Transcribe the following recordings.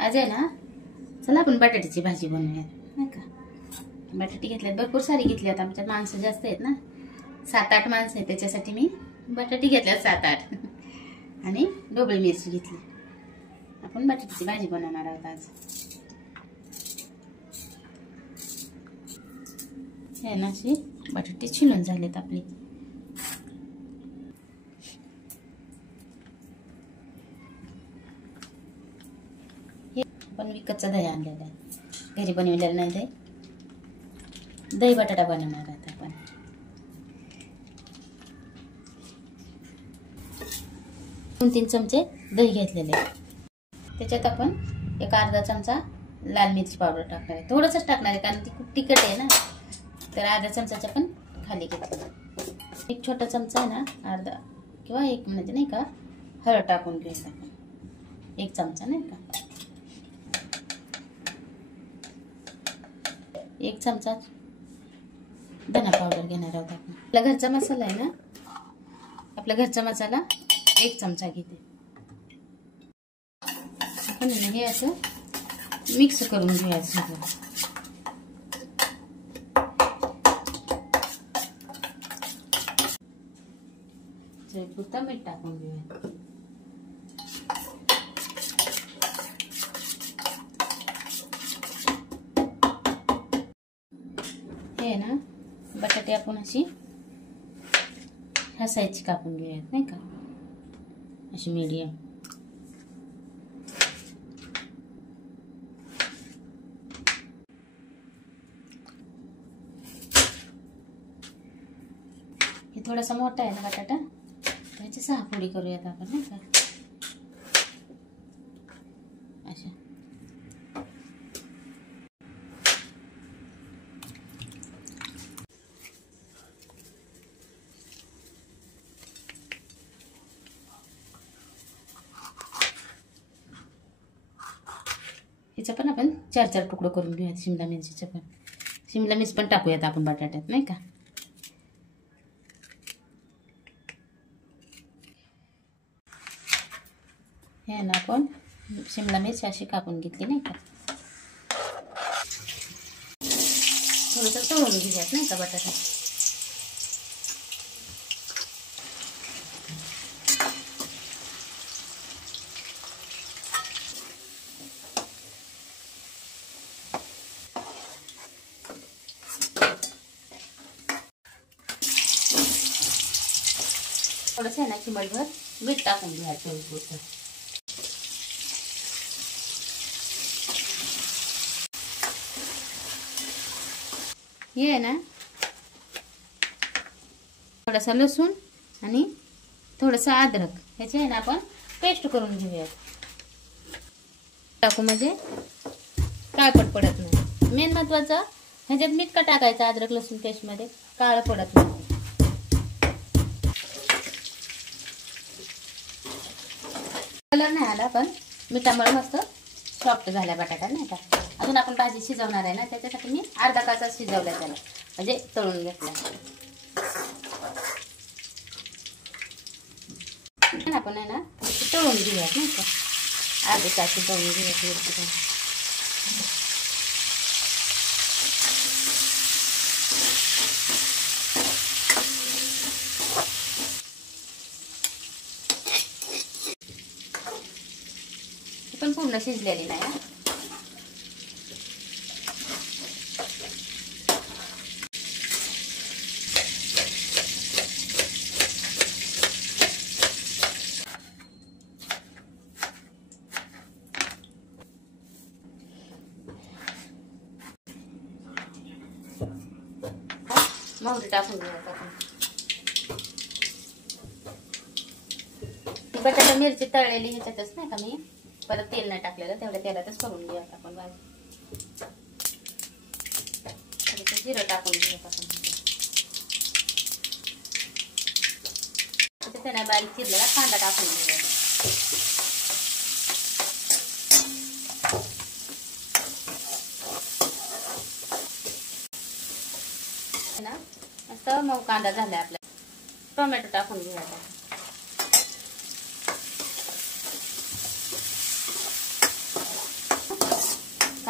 आज आहे ना, चला आपण बटाट्याची भाजी बनवूया नाही का. बटाटे घेतल्यात, भरपूर सारी घेतल्यात. आमच्यात माणसं जास्त आहेत ना, 7-8 माणसं आहेत. त्याच्यासाठी मी बटाटे घेतल्यात 7-8 आणि ढोबळी मिरची घेतली. आपण बटाट्याची भाजी बनवणार आहोत आज. हे ना, अशी बटाटे छिलून झालेत आपली. हे आपण विकतचं दही आणलेलं आहे, घरी बनवलेलं नाही. दही बटाटा बनवणार आहोत आपण. 2-3 चमचे दही घेतलेले. त्याच्यात आपण एक अर्धा चमचा लाल मिरची पावडर टाकणार आहे. थोडंसंच टाकणार आहे कारण ती खूप तिखट आहे ना, तर अर्धा चमचाच्या पण खाली घेतलं. एक छोटा चमचा आहे ना, अर्धा किंवा 1 म्हणजे नाही का, हळद टाकून घ्यायचं आपण. 1 चमचा नाही का, 1 चमचा धना पावडर घेणार आहोत आपण. आपला घरचा मसाला आहे ना, आपला घरचा मसाला 1 चमचा घेते. आपण हे असं मिक्स करून घेऊया सगळं. पुरता मीठ टाकून घेऊया. हे ना, बटाटे आपण अशी ह्या साईजची कापून घेऊयात नाही का, अशी मीडियम. हे थोडासा मोठा आहे ना बटाटा, त्याची 6 फोडी करूयात आपण नाही का, अशा. ह्याचं पण आपण 4-4 तुकडं करून घेऊयात. शिमला मिरचीचं पण, शिमला मिरची पण टाकूयात आपण बटाट्यात नाही का. हे ना, आपण शिमला मिरची अशी कापून घेतली नाही का. थोडंसं तळून घेऊयात नाही का बटाटा. थोडंसं आहे ना, चिमटभर मीठ टाकून घ्या चवीपुरतं. हे आहे ना, थोडासा लसूण आणि थोडंसं अद्रक, ह्याचे आहे ना आपण पेस्ट करून घेऊयात. टाकू म्हणजे काळपट पडत नाही. मेन महत्वाचं, ह्याच्यात मीठ का टाकायचं अद्रक लसूण पेस्टमध्ये, काळं पडत नाही. कलर नाही आला पण मिठामुळे मस्त सॉफ्ट झाला बटाटा नाही का. अजून आपण भाजी शिजवणार आहे ना, त्याच्यासाठी मी अर्धा काचा शिजवला त्याला, म्हणजे तळून घेतला. आपण आहे ना तळून घेऊयात नाही का, अर्धी काची तळून घेऊयात. पण पूर्ण शिजलेली नाही. मोहरी टाकून घेऊयात आपण. बटाटा मिरची तळलेली ह्याच्यातच नाही का, मी परत तेल नाही टाकलेलं, तेवढ्या तेलातच करून घेऊयात आपण भाजी. जिरं टाकून घेऊयात आपण. त्याच्यात बारीक चिरलेला कांदा टाकून घेऊयात. ना मस्त मऊ कांदा झाला आपला. टोमॅटो टाकून घेऊयात.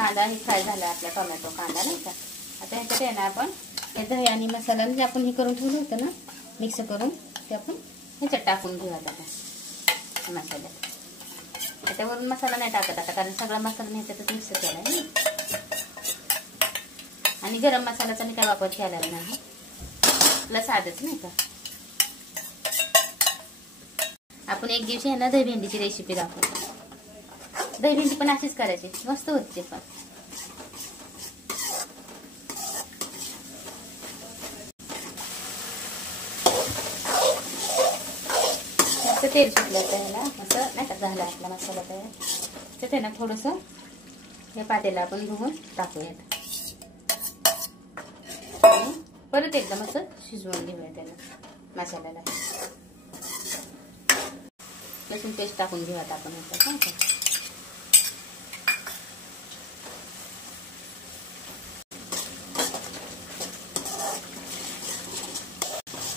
कांदा हे फ्राय झाला आपला टोमॅटो कांदा नाही का. आता ह्याच्यात आहे ना आपण हे दही आणि मसाला जे आपण हे करून ठेवलं होतं ना मिक्स करून ते आपण ह्याच्यात टाकून घेऊया आता मसाल्यात. त्याच्यावरून मसाला नाही टाकत आता कारण सगळा मसाला नाही त्याच्यात मिक्स केला आहे. आणि गरम मसाल्याचा मी काय वापर केलेला नाही, आपला साधच नाही का. आपण एक दिवशी आहे ना दही भेंडीची रेसिपी दाखवतो. दही भेंडी पण अशीच करायची, मस्त होते पण. मस्त तेल सुटलं तर ह्याला मस्त नाही का झाला आपला मसाला तयार. त्यात आहे ना थोडंसं हे पातेला आपण धुवून टाकूयात. परत एकदा मस्त शिजवून घेऊया त्याला मसाल्याला. लसूण पेस्ट टाकून घेऊयात आपण ह्याच्यात.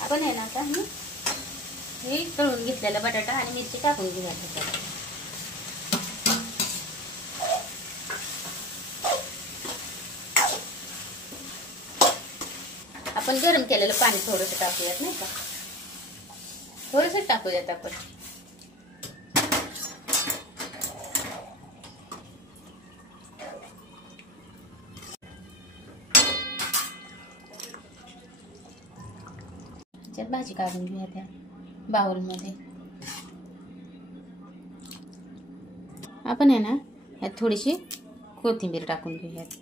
आपण आहे ना आता हे तळून घेतलेला बटाटा आणि मिरची टाकून घेऊयात त्याच्यात. आपण गरम केलेलं पाणी थोडंसं टाकूयात नाही का, थोडंसं टाकूयात आपण. त्यात भाजी काढून घेऊया त्या बाउलमध्ये. आपण आहे ना ह्यात थोडीशी कोथिंबीर टाकून घेऊयात.